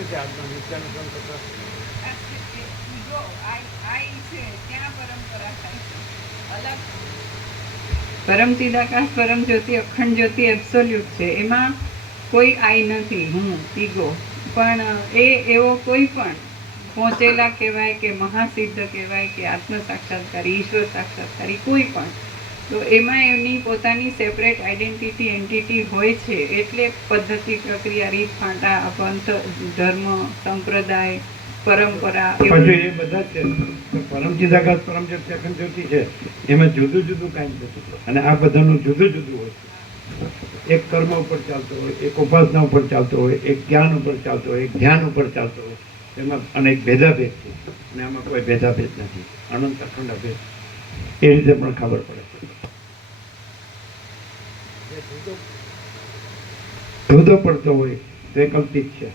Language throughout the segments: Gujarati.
શું છે આજનો નિત્યાનું અલગ પરમ ચિદાકાશ પરમ જ્યોતિ, અખંડ જ્યોતિ એબ્સોલ્યુટ છે. એમાં કોઈ આઈ નથી, હું, ઈગો. પણ એ, એવો કોઈ પણ પહોંચેલા કહેવાય કે મહાસિદ્ધ કહેવાય કે આત્મ સાક્ષાત્કારી ઈશ્વર સાક્ષાત્કારી કોઈ પણ તો એમાં એમની પોતાની સેપરેટ આઈડેન્ટિટી એન્ટિટી હોય છે એટલે પદ્ધતિ, પ્રક્રિયા, રીત, ફાંટા પંથ ધર્મ, સંપ્રદાય બધા છે જુદું જુદું હોય એક કર્મ ઉપર ચાલતો હોય, એક ઉપાસના ઉપર ચાલતો હોય, એક જ્ઞાન ઉપર ચાલતો હોય, એક ધ્યાન ઉપર ચાલતો હોય. એમાં અનેક ભેદાભેદ છે. અને આમાં કોઈ ભેદાભેદ નથી. અનંત અખંડ અભેદ. એ રીતે પણ ખબર પડે જુદો પડતો હોય, તો એ કલ્પિત છે.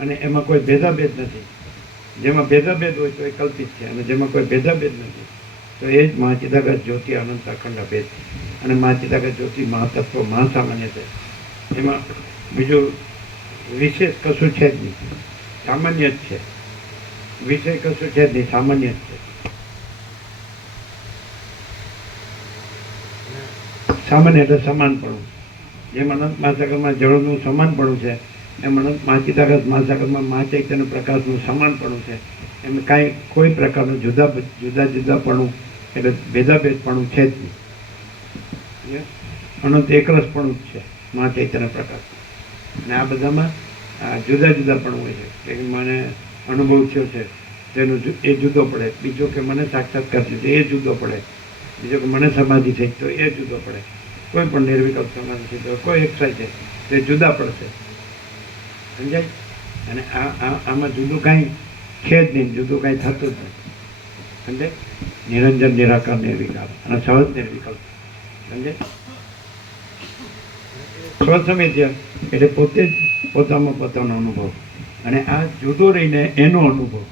અને એમાં કોઈ ભેદાભેદ નથી. જેમાં ભેદાભેદ હોય તો એ કલ્પિત છે. અને જેમાં કોઈ ભેદાભેદ નથી, તો એ જ મહાચિદાગત જ્યોતિ અનંત અખંડ ભેદ. અને મહાચિદાગત જ્યોતિ મહાતત્વ, મહાસામાન્ય છે. એમાં બીજું વિશેષ કશું છે જ નહીં. સામાન્ય જ છે. વિષય કશું છે જ નહીં, સામાન્ય જ છે. સામાન્ય એટલે સમાનપણું જેમ અનંત મહાસાગરમાં જળનું સમાનપણું છે એમ અનંત મહાચિદાગત મહાસાગરમાં મહાચૈત્યનું પ્રકાશનું સમાનપણું છે. એમ કાંઈ કોઈ પ્રકારનું જુદા જુદા જુદાપણું એટલે ભેદાભેદપણું છે જ નહીં. અનંત એકરસપણું જ છે મહાચૈત્યના પ્રકાશ. અને આ બધામાં જુદા જુદાપણું હોય છે. કે મને અનુભવ થયો છે, તેનો એ જુદો પડે. બીજો કે મને સાક્ષાત્કાર થયો છે એ જુદો પડે. બીજો કે મને સમાધિ થઈ તો એ જુદો પડે. કોઈ પણ નિર્વિકલ્પ સમાધિ થઈ કોઈ એક થાય છે. તે જુદા પડશે. સમજાય? અને આ આમાં જુદું કાંઈ છે જ નહીં, જુદું કાંઈ થતું જ નથી. સમજે નિરંજન, નિરાકાર, નિર્વિકાર અને સહજ નિર્વિકલ્પ. સમજે સ્વસમિત્ય એટલે પોતે જ પોતામાં પોતાનો અનુભવ. અને આ જુદો રહીને એનો અનુભવ.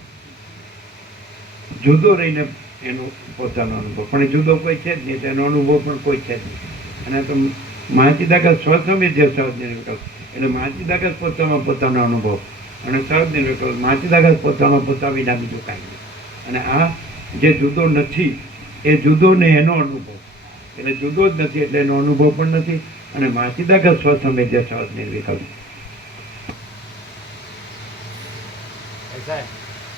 જુદો રહીને એનો પોતાનો અનુભવ. પણ જુદો કોઈ છે જ નહીં તેનો અનુભવ પણ કોઈ છે જ નહીં. અને તો દાખલ સ્વસમે જે સાવધાની વિકલ્પ એટલે મહાચિદાકાશ પોતામાં પોતાનો અનુભવ. અને સાવધાની વિકલ્પ મહાચિદાકાશ પોતામાં પોતા વિના બીજું કાંઈ નહીં. અને આ જે જુદો નથી, એ જુદો ને એનો અનુભવ. એટલે જુદો જ નથી, એટલે એનો અનુભવ પણ નથી. અને મહાચિદાકાશ સ્વસમે જે સાવધાની વિકલ્પ સાહેબ